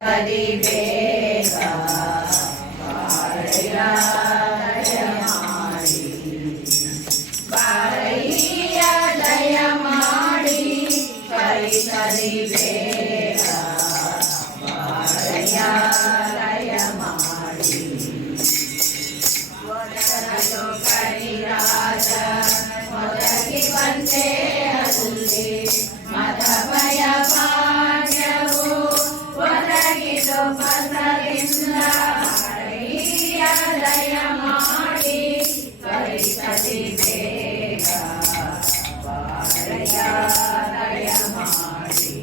ಕಲಿಬೇಕ ಬಾಳೆಯ ದಯ ಮಾಡಿ ಬಾಳೆಯ ದಯ ಮಾಡಿ ಕಲಿಬೇಕ ಬಾಳೆಯ ದಯ ಮಾಡಿ ಮೊದಲು ಕಲಿರಾಜ ಮೊದಲಿಗೆ ಬಂದೆ ಅಲ್ಲಿ ಮದ ಭಯ ಭಾಗ್ಯವು ಒದಗಿದು ಬಸರಿಂದ ಬಾಳೆಯ ದಯ ಮಾಡಿ ಕಲಿಬೇಕ ಬಾಳೆಯ ದಯ ಮಾಡಿ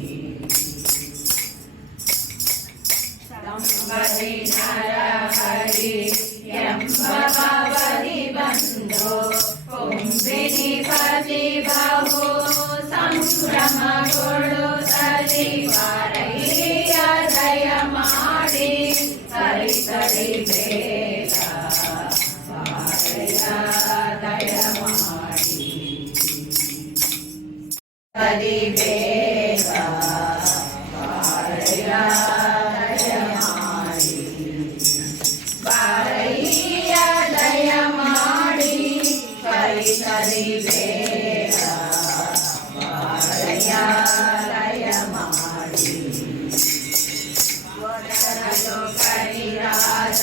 ಸಂಬರಿ ನರಹರಿ ಎಂಬ ಭವದಿ ಬಂದು ಕೊಂಬಿನಿ ಪತಿ ಬಹು ಸಂಭ್ರಮಗೊಳ್ಳುತ್ತಲಿ ಬಾಳೆಯ ದಯ ಮಾಡಿ ಕಲಿಬೇಕ ಬಾಳೆಯ ದಯ ಮಾಡಿ ಕಲಿಬೇಕ ಬಾಳೆಯ ದಯ ಮಾಡಿ ಬಾಳೆಯ ದಯ ಮಾಡಿ ಕಲಿಬೇಕ ಬಾಳೆಯ ದಯ ಮಾಡಿ ಮೊದಲು ಕಲಿರಾಜ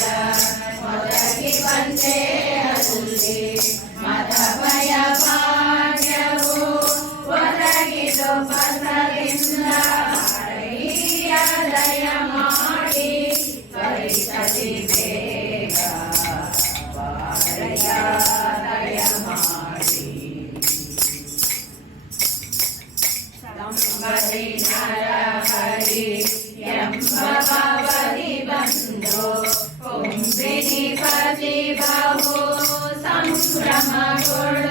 ಮೊದಲಿಗೆ ಬಂದೆ ಅಲ್ಲಿ ಮದ ಭಯ ಭಾಗ್ಯವು ಒದಗಿದು ಬಸರಿಂದ ಬಾಳೆಯ ದಯ ಮಾಡಿ ಕಲಿಬೇಕ ಬಾಳೆಯ ದಯ ಮಾಡಿ ಸಂಬರಿ ನರಹರಿ ಎಂಬ ಭವದಿ ಬಂದು ಕೊಂಬಿನಿ ಪತಿ ಬಹು ಸಂಭ್ರಮಗೊಳ್ಳುತ್ತಲಿ